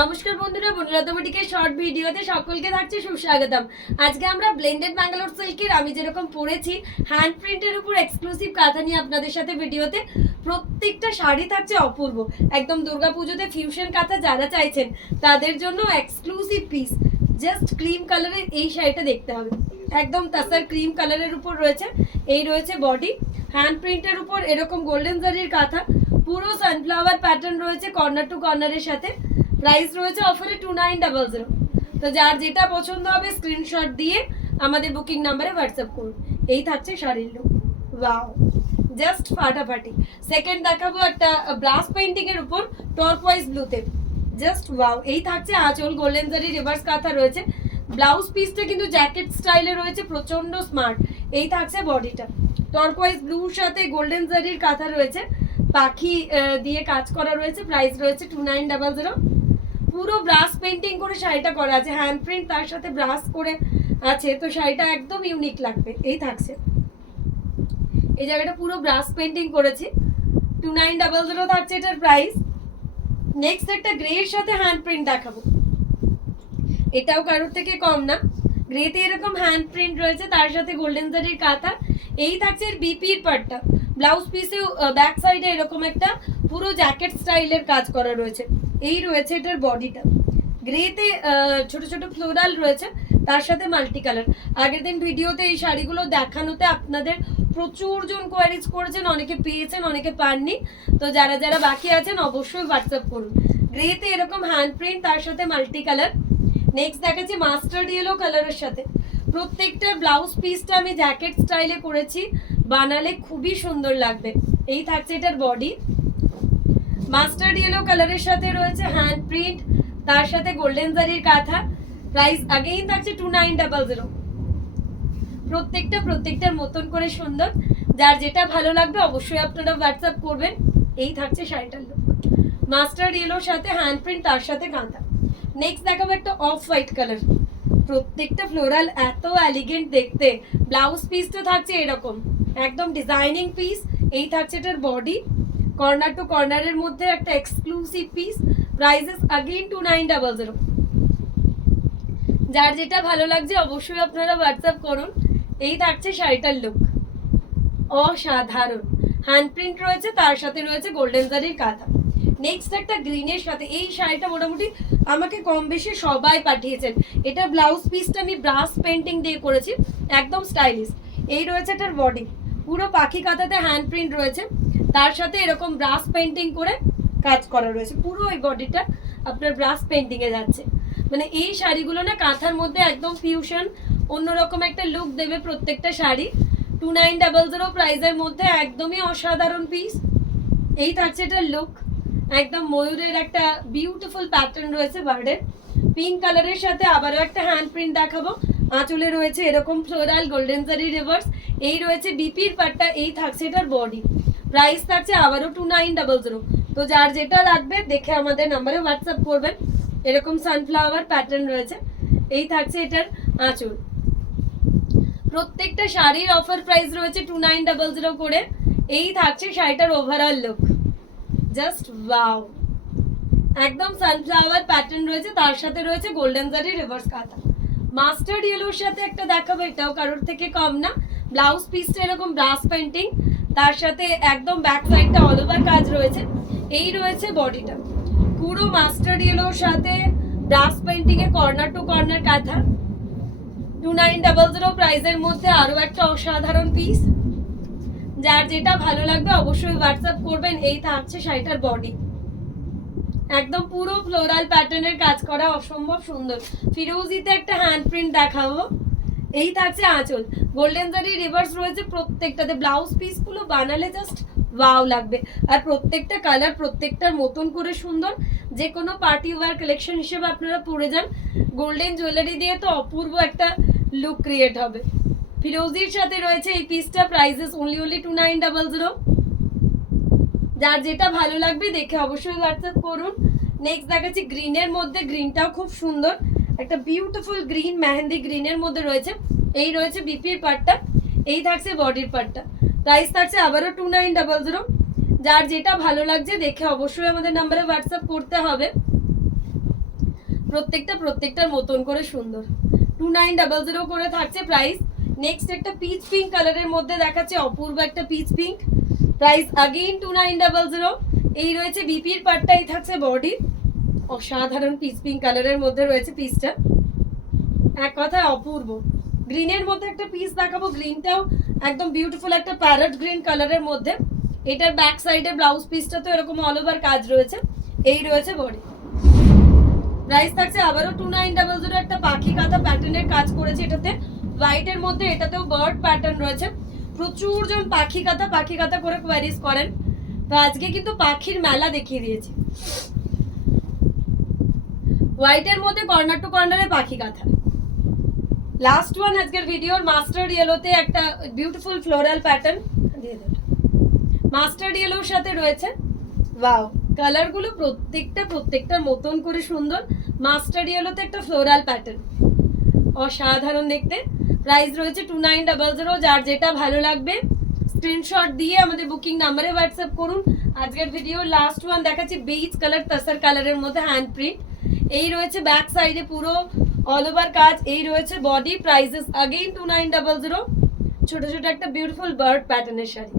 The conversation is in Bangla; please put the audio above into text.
নমস্কার বন্ধুরা, বনুলতা বুটিকের শর্ট ভিডিওতে সকলকে থাকছে সুস্বাগতম। আজকে আমরা ব্লেন্ডেড ব্যাঙ্গালোর সিল্কের আমি যেরকম পরেছি হ্যান্ড প্রিন্টের উপর এক্সক্লুসিভ কাঁথা নিয়ে আপনাদের সাথে ভিডিওতে। প্রত্যেকটা শাড়ি থাকছে অপূর্ব, একদম দুর্গাপুজোতে ফিউশন কাঁথা যারা চাইছেন তাদের জন্য এক্সক্লুসিভ পিস। জাস্ট ক্রিম কালারের এই শাড়িটা দেখতে হবে, একদম তাসার ক্রিম কালারের উপর রয়েছে। এই রয়েছে বডি, হ্যান্ড প্রিন্টের উপর এরকম গোল্ডেন জারির কাঁথা, পুরো সানফ্লাওয়ার প্যাটার্ন রয়েছে কর্নার টু কর্নারের সাথে। প্রাইস রয়েছে অফারে 2900। তো যার যেটা পছন্দ হবে স্ক্রিনশট দিয়ে আমাদের বুকিং নাম্বারে হোয়াটসঅ্যাপ করুন। এই থাকছে শাড়ির লুক, ওয়াও জাস্ট ফাটাফাটি। সেকেন্ড দেখাবো একটা ব্রাস পেইন্টিং এর উপর টর্কওয়াইজ ব্লুতে, জাস্ট ওয়াও। এই থাকছে আঁচল, গোল্ডেন জারি রিভার্স কাঁথা রয়েছে। ব্লাউজ পিসটা কিন্তু জ্যাকেট স্টাইলে রয়েছে, প্রচন্ড স্মার্ট। এই থাকছে বডিটা, টর্কওয়াইজ ব্লুর সাথে গোল্ডেন জারির কাঁথা রয়েছে, পাখি দিয়ে কাজ করা রয়েছে। প্রাইস রয়েছে 2900। পুরো ব্রাস পেইন্টিং করে শাড়িটা করা আছে, হ্যান্ড প্রিন্ট তার সাথে ব্রাস করে আছে, তো শাড়িটা একদম ইউনিক লাগবে। এই থাকছে, এই জায়গাটা পুরো ব্রাস পেইন্টিং করেছি। 2900 থাকছে এটার প্রাইস। নেক্সট একটা গ্রের সাথে হ্যান্ড প্রিন্ট দেখাবো, এটাও কারোর থেকে কম না। গ্রেতে এরকম হ্যান্ড প্রিন্ট রয়েছে, তার সাথে গোল্ডেন জারির কাঁথা। এই থাকছে এর বিপির পার্টটা, ব্লাউজ পিসেও ব্যাক সাইডে এরকম একটা পুরো জ্যাকেট স্টাইলের কাজ করা রয়েছে। এই রয়েছে এটার বডিটা, গ্রেতে ছোট ছোট ফ্লোরাল রয়েছে, তার সাথে মাল্টি কালার। আগের দিন ভিডিওতে এই শাড়িগুলো দেখানোতে আপনাদের প্রচুর জন কোয়ারিজ করেছেন, অনেকে পেয়েছেন অনেকে পাননি। তো যারা যারা বাকি আছেন অবশ্যই হোয়াটসঅ্যাপ করুন। গ্রেতে এরকম হ্যান্ড প্রিন্ট তার সাথে মাল্টি কালার। নেক্সট দেখাচ্ছি মাস্টার্ড ইয়েলো কালারের সাথে। প্রত্যেকটা ব্লাউজ পিসটা আমি জ্যাকেট স্টাইলে করেছি, বানালে খুবই সুন্দর লাগবে। এই থাকছে এটার বডি, মাস্টার্ড ইয়েলো কালারের সাথে রয়েছে হ্যান্ড প্রিন্ট, তার সাথে গোল্ডেন জারির কাঁথা। প্রাইস আগেইন থাকছে 2900। প্রত্যেকটার মতন করে সুন্দর। যার যেটা ভালো লাগবে অবশ্যই আপনারা হোয়াটসঅ্যাপ করবেন। এই থাকছে শাড়িটার লুক, মাস্টার্ড ইয়েলোর সাথে হ্যান্ড প্রিন্ট তার সাথে কাঁথা। নেক্সট দেখাবো একটা অফ হোয়াইট কালার, প্রত্যেকটা ফ্লোরাল এত এলিগেন্ট দেখতে। ব্লাউজ পিসটা থাকছে এরকম একদম ডিজাইনিং পিস। এই থাকছে এটার বডি, কর্নার টু কর্নারের মধ্যে একটা এক্সক্লুসিভ পিস। Prices again 2900। যার যেটা ভালো লাগছে অবশ্যই আপনারা হোয়াটসঅ্যাপ করুন। এই থাকছে শাড়িটার লুক, অসাধারণ। হ্যান্ড প্রিন্ট রয়েছে, তার সাথে রয়েছে গোল্ডেন জারির কাঁথা। নেক্সট একটা গ্রিনের সাথে, এই শাড়িটা মোটামুটি আমাকে কম বেশি সবাই পাঠিয়েছেন। এটা ব্লাউজ পিসটা আমি ব্রাস পেইন্টিং দিয়ে করেছি, একদম স্টাইলিশ। এই রয়েছে এটার বডি, পুরো পাখি কাঁথাতে হ্যান্ড প্রিন্ট রয়েছে, তার সাথে এরকম ব্রাস পেইন্টিং করে কাজ করা রয়েছে। পুরো এই বডিটা আপনার ব্রাস পেইন্টিং এ যাচ্ছে। মানে এই শাড়িগুলো না কাঁথার মধ্যে একদম ফিউশন, অন্যরকম একটা লুক দেবে প্রত্যেকটা শাড়ি। 2900 প্রাইসের মধ্যে একদমই অসাধারণ পিস। এই থাকছে এটার লুক, একদম ময়ূরের একটা বিউটিফুল প্যাটার্ন রয়েছে বার্ডের, পিঙ্ক কালারের সাথে আবারও একটা হ্যান্ড প্রিন্ট দেখাবো। আঁচলে রয়েছে এরকম ফ্লোরাল গোল্ডেন জারি রিভার্স। এই রয়েছে বিপির পাটটা। এই থাকছে এটার বডি, প্রাইস থাকছে আবারও 2900। তো যার যেটা লাগবে দেখে আমাদের নাম্বারে হোয়াটসঅ্যাপ করবেন। এরকম সানফ্লাওয়ার প্যাটার্ন রয়েছে। এই থাকছে এটার আঁচল। প্রত্যেকটা শাড়ির অফার প্রাইস রয়েছে 2900 করে। এই থাকছে শাড়িটার ওভারঅল লুক, জাস্ট ওয়াও। একদম সানফ্লাওয়ার প্যাটার্ন রয়েছে, তার সাথে রয়েছে গোল্ডেন জারি রিভার্স কাঁথা। মাস্টার্ড ইয়েলোর সাথে একটা দেখাবো, এটাও কারোর থেকে কম না। ব্লাউজ পিসটা এরকম ব্রাস পেইন্টিং, তার সাথে একদম ব্যাক সাইডটা অল ওভার কাজ রয়েছে। এই রয়েছে বডিটা, পুরো মাস্টার্ড ইয়েলোর সাথে brass painting A corner to corner কাঁথা। 2900 প্রাইসের মধ্যে আরো একটা অসাধারণ পিস। যার যেটা ভালো লাগবে অবশ্যই হোয়াটসঅ্যাপ করবেন। এই থাকছে শাড়িটার বডি, একদম পুরো ফ্লোরাল প্যাটার্নের কাজ করা, অসম্ভব সুন্দর। ফিরোজিতে একটা হ্যান্ড প্রিন্ট দেখাবো। এই থাকছে আঁচল, গোল্ডেন জারি রিভার্স রয়েছে প্রত্যেকটাতে। ব্লাউজ পিস গুলো বানালে জাস্ট ওয়াও লাগবে। আর প্রত্যেকটা কালার প্রত্যেকটার মতন করে সুন্দর। যে কোনো পার্টি ওয়্যার কালেকশন হিসেবে আপনারা পরে যান, গোল্ডেন জুয়েলারি দিয়ে তো অপূর্ব একটা লুক ক্রিয়েট হবে। ফিরোজির সাথে রয়েছে এই পিসটা, প্রাইসেস অনলি 2900। যার যেটা ভালো লাগবে দেখে অবশ্যই হোয়াটসঅ্যাপ করুন। নেক্সট দেখাচ্ছি গ্রিনের মধ্যে, গ্রিনটাও খুব সুন্দর, একটা বিউটিফুল গ্রিন, মেহেন্দি গ্রিনের মধ্যে রয়েছে। এই রয়েছে বিপির পার্টটা, এই থাকছে বডির পার্টটা। প্রাইস থাকছে আবারও 2900। যার যেটা ভালো লাগছে দেখে অবশ্যই আমাদের নাম্বারে হোয়াটসঅ্যাপ করতে হবে। প্রত্যেকটার মতন করে সুন্দর। 2900 করে থাকছে প্রাইস। নেক্সট একটা পিচ পিঙ্ক কালারের মধ্যে দেখাচ্ছে, অপূর্ব একটা পিচ পিঙ্ক, প্রাইস अगेन 2900। এই রয়েছে বিপির পাটটাই থাকছে বডি, অসাধারণ পিচ পিঙ্ক কালারের মধ্যে রয়েছে পিসটা, এক কথায় অপূর্ব। গ্রিনের মধ্যে একটা পিস দেখাবো, গ্রিনটাও একদম বিউটিফুল একটা প্যারট গ্রিন কালারের মধ্যে। এটার ব্যাক সাইডে ব্লাউজ পিসটা তো এরকম অল ওভার কাজ রয়েছে, এই রয়েছে বডি। প্রাইস থাকছে আবারও 2900। একটা পাখি কাঁথা প্যাটার্নের কাজ করেছে এটাতে, হোয়াইটের মধ্যে এটাতেও বার্ড প্যাটার্ন রয়েছে। প্রচুর জন পাখি কাঁথা করে কোয়ারিজ করেন, তো আজকে কিন্তু পাখির মেলা দেখিয়ে দিয়েছি। হোয়াইটের মধ্যে কর্নার টু কর্নারে পাখি কাঁথা। লাস্ট ওয়ান আজকের ভিডিওর মাস্টার্ড ইয়েলোতে একটা বিউটিফুল ফ্লোরাল প্যাটার্ন দিয়ে দেব, মাস্টার্ড ইয়েলোর সাথে রয়েছে। ওয়াও, কালারগুলো প্রত্যেকটার মতন করে সুন্দর। মাস্টার্ড ইয়েলোতে একটা ফ্লোরাল প্যাটার্ন, অসাধারণ দেখতে। প্রাইস রয়েছে 2900। যার যেটা ভালো লাগবে স্ক্রিনশট দিয়ে আমাদের বুকিং নাম্বারে হোয়াটসঅ্যাপ করুন। আজকের ভিডিও লাস্ট ওয়ান দেখাচ্ছি, বেজ কালার তাসার কালারের মধ্যে হ্যান্ড প্রিন্ট। এই রয়েছে ব্যাক সাইডে পুরো অল ওভার কাজ, এই রয়েছে বডি। Prices again 2900। ছোট ছোট একটা বিউটিফুল বার্ড প্যাটার্নের শাড়ি।